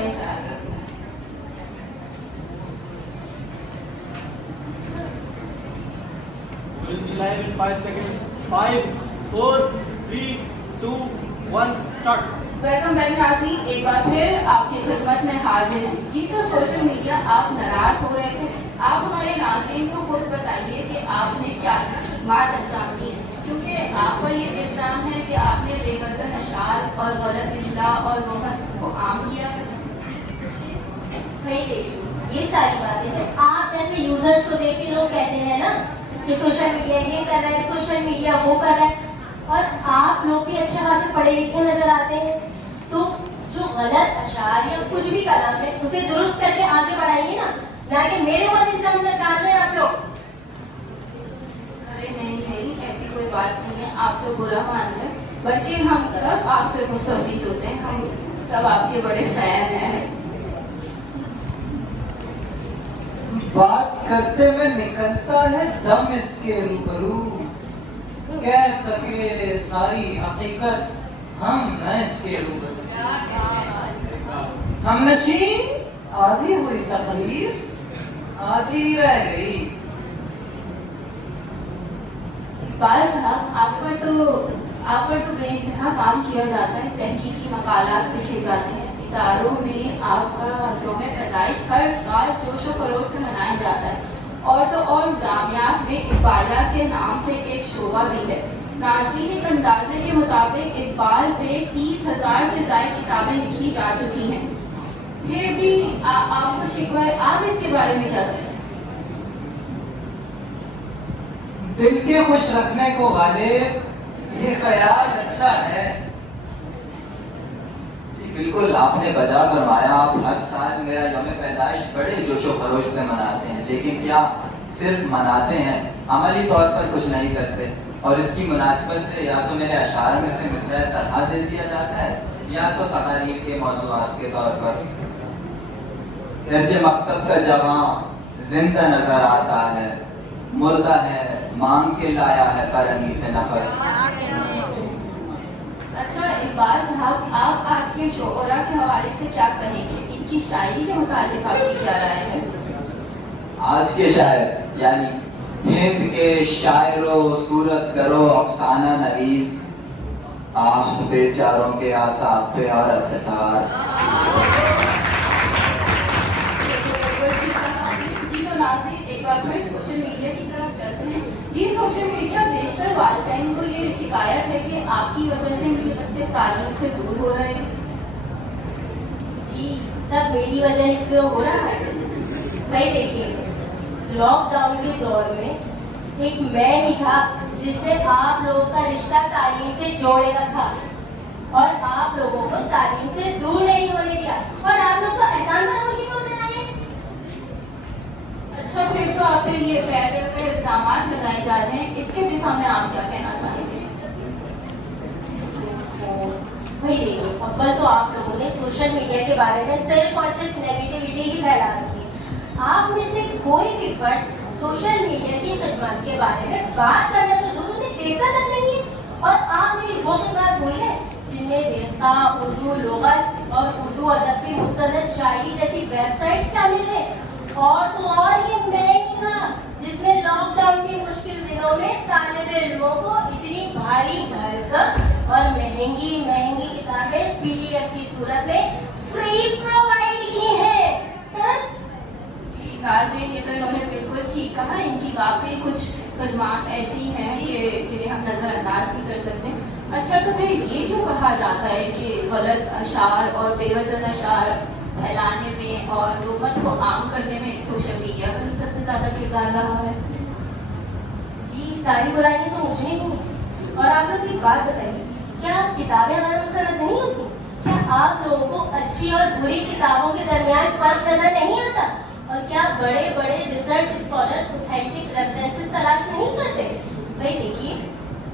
کا ہی خیال رکھنا ہے. We'll be live in 5 seconds. 5, 4, 3, 2, 1, start. Welcome back ناظرین، ایک بار پھر آپ کی خدمت میں حاضر ہیں. جی تو سوشل میڈیا آپ ناراض ہو رہے تھے. آپ ہمارے ناظرین کو خود بتائیے کہ آپ نے کیا بات انجام دی ہے، کیونکہ آپ پر یہ الزام ہے کہ آپ نے بے وزن اشعار اور غلط املا اور لغت کو عام کیا ہے. بھائی دیکھیے، یہ ساری باتیں تو آپ جیسے یوزرز کو دیکھ کے لوگ کہتے ہیں نا کہ سوشل میڈیا یہ کر رہا ہے، سوشل میڈیا وہ کر رہا ہے، اور آپ لوگ بھی اچھے خاصے پڑھے لکھے نظر آتے ہیں. تو جو غلط اشعار یا کچھ بھی کلام ہے اسے درست کر کے آگے بڑھائیے نا، نہ کہ میرے اوپر الزام لگا رہے ہیں آپ لوگ. ارے نہیں، ایسی کوئی بات نہیں ہے. آپ تو برا مانتے ہیں، بلکہ ہم سب آپ سے مستفید ہوتے ہیں. ہم سب آپ کے بڑے فین ہیں. بات کرتے میں نکلتا ہے دم اس کے روبرو، کہہ سکے ساری حقیقت ہم نہ اس کے روبرو. ہم نشین آدھی ہوئی تقریر آدھی رہ گئی. اقبال صاحب، آپ پر تو بے انتہا کام کیا جاتا ہے. تحقیقی مقالات لکھے جاتے ہیں. اداروں میں آپ کا یوم پیدائش ہر سال جوش و خروش سے منایا جاتا ہے. اور تو اور جامعات میں اقبالیات کے نام سے ایک شعبہ بھی ہے. ناظرین، ایک اندازے کے مطابق اقبال پہ 30,000 سے زائد کتابیں لکھی جا چکی ہیں. پھر بھی آپ کو شکوہ ہے. آپ اس کے بارے میں کیا کہتے ہیں؟ دل کے خوش رکھنے کو غالب یہ خیال اچھا ہے. بالکل آپ نے بجا فرمایا. آپ ہر سال میرا یوم پیدائش بڑے جوش و خروش سے مناتے ہیں، لیکن کیا صرف مناتے ہیں، عملی طور پر کچھ نہیں کرتے. اور اس کی مناسبت سے یا تو میرے اشعار میں سے مصرع طرح دے دیا جاتا ہے یا تو تقاریر کے موضوعات کے طور پر. درج مکتب کا جوان زندہ نظر آتا ہے، مردہ ہے مانگ کے لایا ہے فرنگی سے نفس. اچھا اقبال صاحب، آپ آج کے شعراء کے حوالے سے کیا کہیں گے؟ ان کی شاعری کے متعلق آپ کی کیا رائے ہے؟ آج کے شاعر یعنی ہند کے شاعر و صورت گرو افسانہ نویس، آہ بیچاروں کے آساب پہ اور اتحسار. جی تو ناظرین، ایک بار پھر سوشل میڈیا کی طرف چلتے ہیں. جی سوشل میڈیا بیشتر والدین کو یہ شکایت ہے کہ آپ کی وجہ سے ان کے بچے تعلیم سے دور ہو رہے ہیں. جی سب میری وجہ سے ہو رہا ہے. بھائی دیکھیے، لاک ڈاؤن کے دور میں ایک میں ہی تھا جس نے آپ لوگوں کا رشتہ تعلیم سے جوڑے رکھا اور آپ لوگوں کو تعلیم سے دور نہیں ہونے دیا، اور آپ لوگوں کو احسان فراموشی میں ہوتے رہے. اچھا پھر جو آپ پہ یہ پیدل پہ الزامات لگائے جا رہے ہیں، اس کے دفاع میں آپ کیا کہنا چاہیں گے؟ بھائی دیکھیے، اول تو آپ لوگوں نے سوشل میڈیا کے بارے میں صرف اور صرف نیگیٹیوٹی ہی پھیلا رکھی ہے. آپ میں سے کوئی بھی فرد سوشل میڈیا کی خدمات کے بارے میں بات کرنا تو دور انہیں دیکھتا تک نہیں ہے. اور آپ میری وہ خدمات بھول گئے جن میں ریختہ، اردو لغت اور اردو ادب کی مستند شاعری جیسی ویب سائٹ شامل ہے. اور تو اور یہ میں ہی تھا جس نے لاک ڈاؤن کے مشکل دنوں میں طالب علموں کو اتنی بھاری بھرکم اور مہنگی کتابیں PDF کی صورت میں فری پرووائڈ کی ہیں. جی ناظرین، یہ تو انہوں نے بالکل ٹھیک کہا. ان کی واقعی کچھ خدمات ایسی ہیں کہ جنہیں ہم نظر انداز نہیں کر سکتے. اچھا تو پھر یہ کیوں کہا جاتا ہے کہ غلط اشعار اور بے وزن اشعار پھیلانے میں اور لغت کو عام کرنے میں سوشل میڈیا کا ہی سب سے زیادہ کردار رہا ہے؟ جی ساری برائیاں تو مجھے ہی ہیں. اور آپ لوگ ایک بات بتائیے، کیا کتابیں ہمارا مستند نہیں ہوتی؟ کیا آپ لوگوں کو اچھی اور بری کتابوں کے درمیان فرق نظر نہیں آتا؟ اور کیا بڑے بڑے ریسرچ اسکالر اوتھینٹک ریفرنسز تلاش نہیں کرتے؟ بھائی دیکھیے،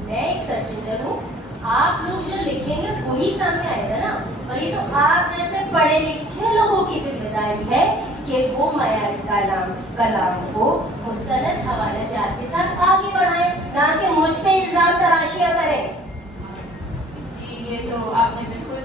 میں ایک سرچنر ہوں. آپ لوگ جو لکھیں گے وہی سامنے آئے گا نا. وہی تو آپ جیسے پڑھے لکھے لوگوں کی ذمہ داری ہے کہ وہ معیاری کلام کو مستند حوالہ جات کے ساتھ آگے بڑھائیں، نہ کہ مجھ پہ الزام تراشیاں کریں. جی یہ تو آپ نے بالکل